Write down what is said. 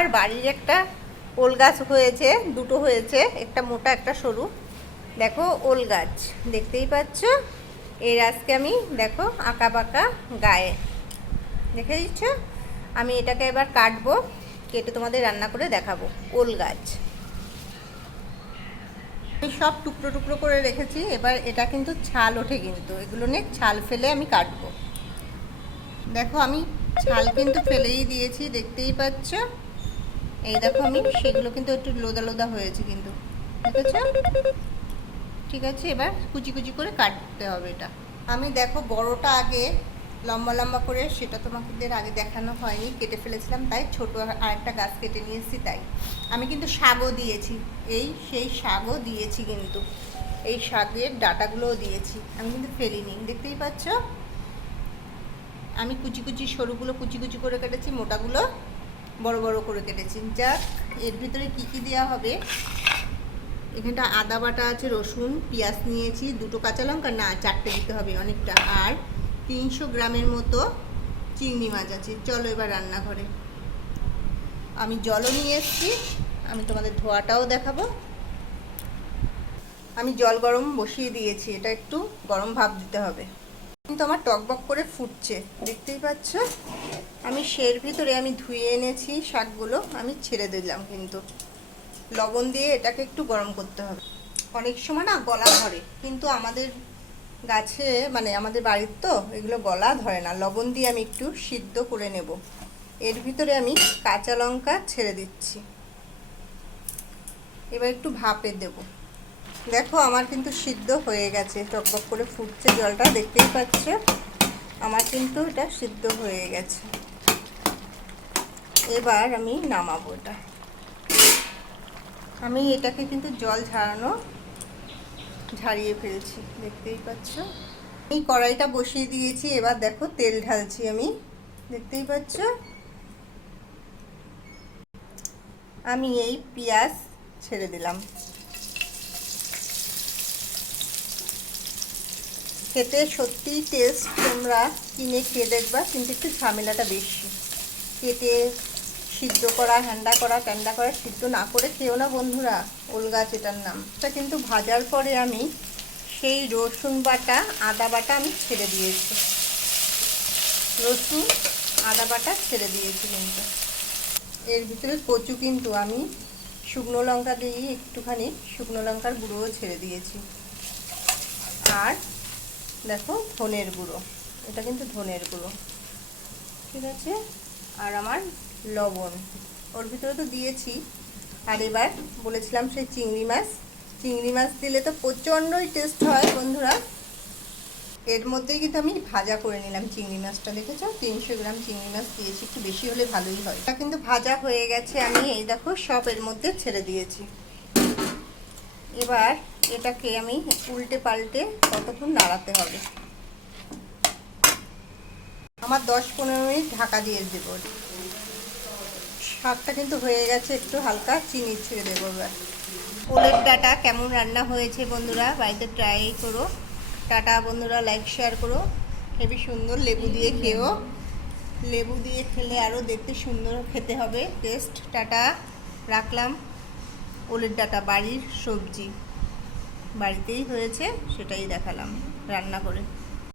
আর বাড়ির একটা ওল গাছ হয়েছে, দুটো হয়েছে, একটা মোটা, একটা সরু। দেখো ওল গাছ, দেখতেই পাচ্ছ? এর আজকে আমি, দেখো আঁকা বাঁকা গায়ে। দেখে দিচ্ছ? আমি এটাকে এবার কাটবো, কেটে তোমাদের রান্না করে দেখাবো, ওল গাছ। আমি সব টুকরো টুকরো করে রেখেছি, এবার এটা কিন্তু ছাল ওঠে কিন্তু। এগুলো নিয়ে ছাল ফেলে আমি কাটবো। দেখো, আমি ছাল কিন্তু ফেলেই দিয়েছি, দেখতেই পাচ্ছ? এই দেখো আমি, সেগুলো কিন্তু একটু লোদা লোদা হয়েছে কিন্তু। ঠিক আছে, এবার কুচি কুচি করে কাটতে হবে এটা। আমি দেখো বড়টা আগে লম্বা লম্বা করে, সেটা তোমাদের আগে দেখানো হয়নি, কেটে ফেলেছিলাম, তাই ছোট আরেকটা গাছ কেটে নিয়ে এসেছি তাই। আমি কিন্তু শাকও দিয়েছি, এই সেই শাগও দিয়েছি কিন্তু। এই শাকের ডাটাগুলোও দিয়েছি, আমি কিন্তু ফেলিনি, দেখতেই পাচ্ছ? আমি কুচি কুচি সরুগুলো কুচি কুচি করে কেটেছি, মোটাগুলো বড় বড় করে কেটেছি। যাক, এর ভিতরে কি কি দেওয়া হবে? এখানটা আদা বাটা আছে, রসুন, পেঁয়াজ নিয়েছি, দুটো কাঁচা লঙ্কা, না, চারটে দিতে হবে অনেকটা। আর তিনশো গ্রামের মতো চিংড়ি মাছ আছে। চলো এবার রান্নাঘরে। আমি জলও নিয়ে এসেছি, আমি তোমাদের ধোয়াটাও দেখাবো। আমি জল গরম বসিয়ে দিয়েছি, এটা একটু গরম ভাব দিতে হবে। কিন্তু আমার টকবক করে ফুটছে, দেখতেই পাচ্ছ? আমি সের ভিতরে আমি ধুয়ে এনেছি শাকগুলো, আমি ছেড়ে দিলাম কিন্তু। লবণ দিয়ে এটাকে একটু গরম করতে হবে। অনেক সময় না গলা ধরে, কিন্তু আমাদের গাছে মানে আমাদের বাড়ির তো, এগুলো গলা ধরে না। লবণ দিয়ে আমি একটু সিদ্ধ করে নেব। এর ভিতরে আমি কাঁচা লঙ্কা ছেড়ে দিচ্ছি। এবার একটু ভাপে দেব। দেখো, আমার কিন্তু সিদ্ধ হয়ে গেছে। টকবক করে ফুটছে জলটা, দেখতেই পাচ্ছ? আমার কিন্তু এটা সিদ্ধ হয়ে গেছে। এবার আমি নামাবো এটা। আমি এটাকে কিন্তু জল ঝাড়ানো ঝাড়িয়ে ফেলছি, দেখতেই পাচ্ছ? আমি কড়াইটা বসিয়ে দিয়েছি, এবার দেখো তেল ঢালছি আমি, দেখতেই পাচ্ছ? আমি এই পেঁয়াজ ছেড়ে দিলাম। খেতে সত্যিই টেস্ট তোমরা কিনে খেয়ে দেখবা, কিন্তু একটু ঝামেলাটা বেশি। কেটে সিদ্ধ করা, হ্যান্ডা করা, ট্যান্ডা করা, সিদ্ধ না করে খেও না বন্ধুরা, ওল গাছ এটার নাম। এটা কিন্তু ভাজার পরে আমি সেই রসুন বাটা, আদা বাটা আমি ছেড়ে দিয়েছি। রসুন, আদা বাটা ছেড়ে দিয়েছি কিন্তু। এর ভিতরে কচু কিন্তু আমি শুকনো লঙ্কা দিয়ে একটুখানি শুকনো লঙ্কার গুঁড়োও ছেড়ে দিয়েছি। আর দেখো, ধনের গুঁড়ো। এটা কিন্তু ধনের গুঁড়ো। ঠিক আছে? আর আমার লবণ। ওর ভিতরে তো দিয়েছি। আর এবার বলেছিলাম সেই চিংড়ি মাছ। চিংড়ি মাছ দিলে তো প্রচণ্ডই টেস্ট হয়, বন্ধুরা। এর মধ্যেই কিন্তু আমি ভাজা করে নিলাম চিংড়ি মাছটা, দেখেছ? তিনশো গ্রাম চিংড়ি মাছ দিয়েছি, একটু বেশি হলে ভালোই হয়। এটা কিন্তু ভাজা হয়ে গেছে, আমি এই দেখো সব এর মধ্যে ছেড়ে দিয়েছি। এবার এটাকে আমি উল্টে পাল্টে কতক্ষণ নাড়াতে হবে। আমার দশ পনেরো মিনিট ঢাকা দিয়ে দেব। শাকটা কিন্তু হয়ে গেছে, একটু হালকা চিনি ছেড়ে দেবো এবার। ওলের ডাটা কেমন রান্না হয়েছে বন্ধুরা, বাড়িতে ট্রাই করো। টাটা বন্ধুরা, লাইক, শেয়ার করো। হেবি সুন্দর লেবু দিয়ে খেও। লেবু দিয়ে খেলে আরও দেখতে সুন্দর খেতে হবে। Taste, tata. রাখলাম। ওলের ডাটা বাড়ির সবজি বাড়িতেই হয়েছে সেটাই দেখালাম রান্না করে।